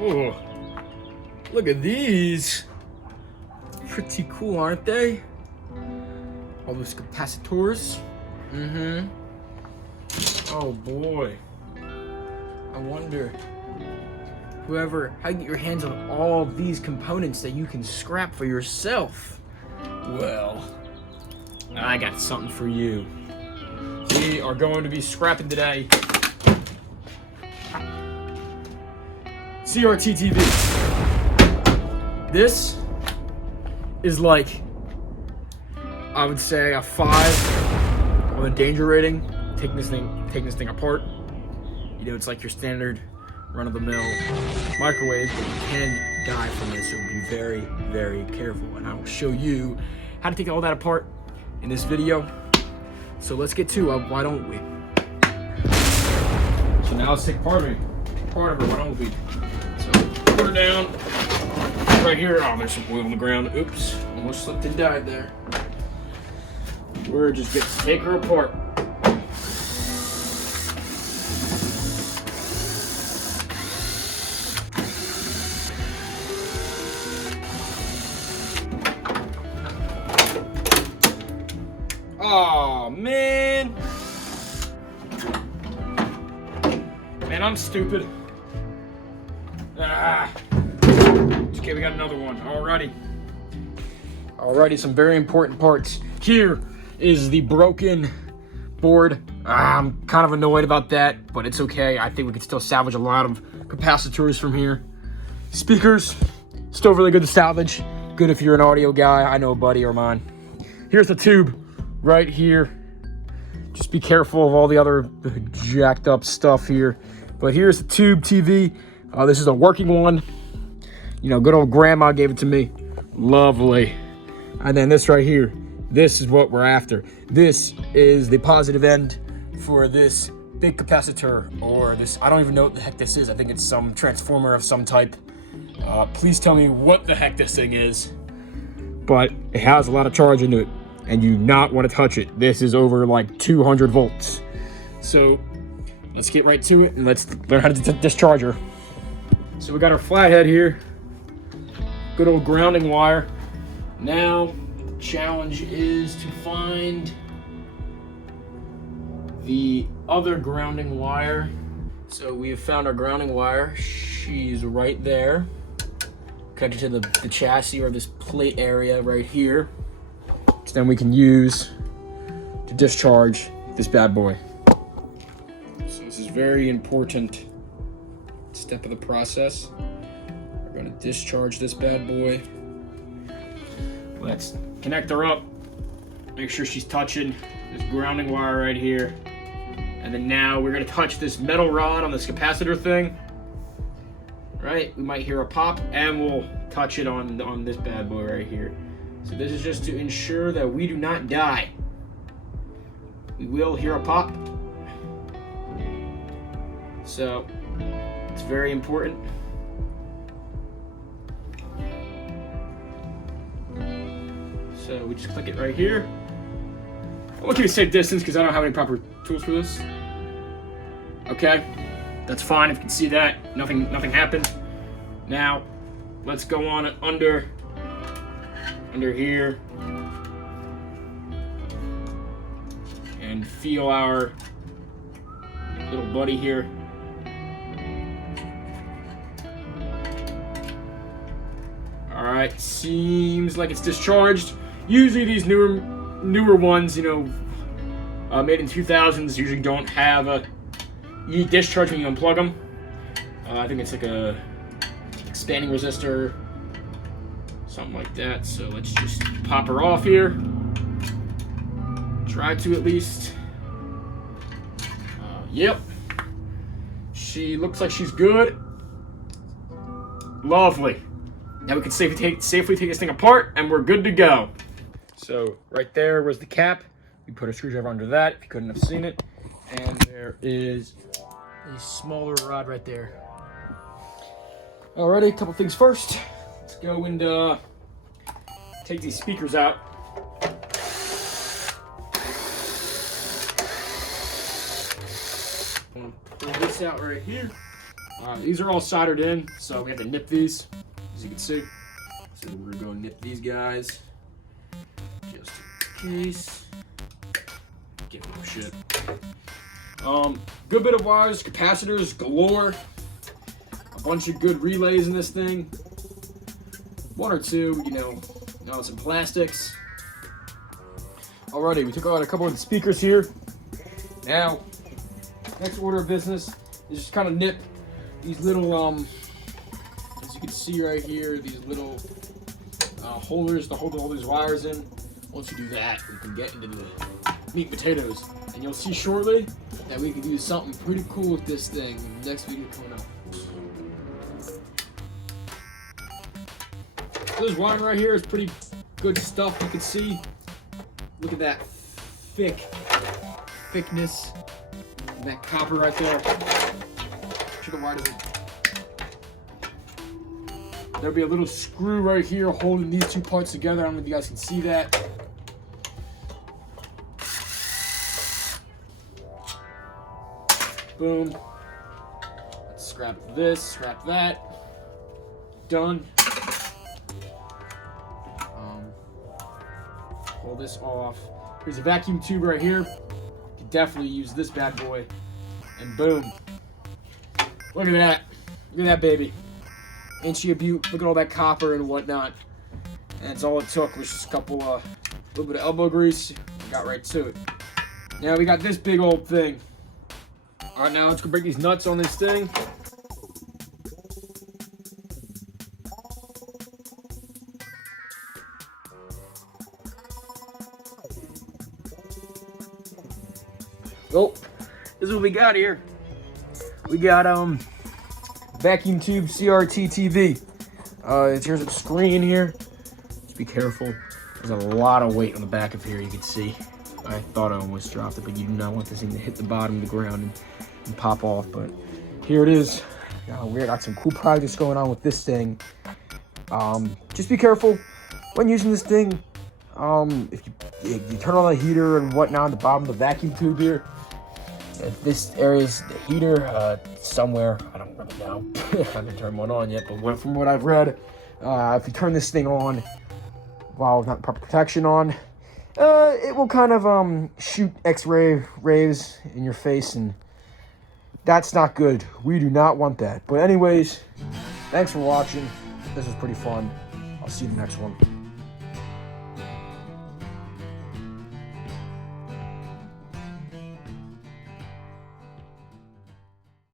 Oh, look at these. Pretty cool, aren't they? All those capacitors. Oh boy. I wonder how you get your hands on all these components that you can scrap for yourself. Well, I got something for you. We are going to be scrapping today CRT TV. This is like, I would say a 5 on the danger rating. Taking this thing apart. You know, it's like your standard run-of-the-mill microwave, but you can die from this, so be very, very careful. And I will show you how to take all that apart in this video. So let's get to it, why don't we? So now let's take part of her, why don't we? So put her down right here. Oh, there's some oil on the ground. Oops, almost slipped and died there. We're just going to take her apart. Oh man, I'm stupid. Okay, we got another one. Alrighty, some very important parts. Here is the broken board. I'm kind of annoyed about that, but it's okay. I think we can still salvage a lot of capacitors from here. Speakers, still really good to salvage. Good if you're an audio guy. I know a buddy or mine. Here's the tube. Right here. Just be careful of all the other jacked up stuff here. But here's the tube TV. This is a working one. You know, good old grandma gave it to me. Lovely. And then this right here. This is what we're after. This is the positive end for this big capacitor, or this, I don't even know what the heck this is. I think it's some transformer of some type. Please tell me what the heck this thing is. But it has a lot of charge into it, and you not want to touch it. This is over like 200 volts. So let's get right to it and let's learn how to discharge her. So we got our flathead here. Good old grounding wire. Now the challenge is to find the other grounding wire. So we have found our grounding wire. She's right there. Connected to the chassis, or this plate area right here. So then we can use to discharge this bad boy. So this is very important step of the process. We're going to discharge this bad boy. Let's connect her up. Make sure she's touching this grounding wire right here. And then now we're going to touch this metal rod on this capacitor thing. Right? We might hear a pop, and we'll touch it on this bad boy right here. So this is just to ensure that we do not die. We will hear a pop. So it's very important. So we just click it right here. I'm looking to safe distance because I don't have any proper tools for this. Okay, that's fine if you can see that. Nothing happened. Now let's go on it under here and feel our little buddy here. All right, seems like it's discharged. Usually these newer ones, you know, made in 2000s, usually don't have a discharge when you unplug them. I think it's like a expanding resistor, something like that. So let's just pop her off here. Try to at least. Yep. She looks like she's good. Lovely. Now we can safely take this thing apart, and we're good to go. So right there was the cap. We put a screwdriver under that if you couldn't have seen it. And there is a smaller rod right there. Alrighty, a couple things first. Let's go and take these speakers out. I'm gonna pull this out right here. These are all soldered in, so we have to nip these, as you can see. So we're gonna go nip these guys, just in case. Give no shit. Good bit of wires, capacitors galore. A bunch of good relays in this thing. One or two, some plastics. Alrighty, we took out a couple of the speakers here. Now, next order of business is just kind of nip these little, as you can see right here, these little holders to hold all these wires in. Once you do that, we can get into the meat and potatoes. And you'll see shortly that we can do something pretty cool with this thing in the next video coming up. This wiring right here is pretty good stuff. You can see, look at that thickness, and that copper right there. Should have wired it. There'll be a little screw right here holding these two parts together. I don't know if you guys can see that. Boom. Let's scrap this, scrap that. Done. Pull this off. Here's a vacuum tube right here. You can definitely use this bad boy. And boom. Look at that. Look at that baby. Ain't she a beaut? Look at all that copper and whatnot. And that's all it took was just a little bit of elbow grease. We got right to it. Now we got this big old thing. Alright, now let's go break these nuts on this thing. Oh, this is what we got here. We got vacuum tube CRT TV. Here's a screen here. Just be careful. There's a lot of weight on the back of here. You can see. I thought I almost dropped it, but you do not want this thing to hit the bottom of the ground and pop off. But here it is. We got some cool projects going on with this thing. Just be careful when using this thing. If you turn on the heater and whatnot on the bottom of the vacuum tube here. If this area is the heater somewhere, I don't really know. I haven't turned one on yet, but from what I've read, if you turn this thing on while not proper protection on, it will kind of shoot X-ray rays in your face, and that's not good. We do not want that. But anyways, thanks for watching. This was pretty fun. I'll see you in the next one.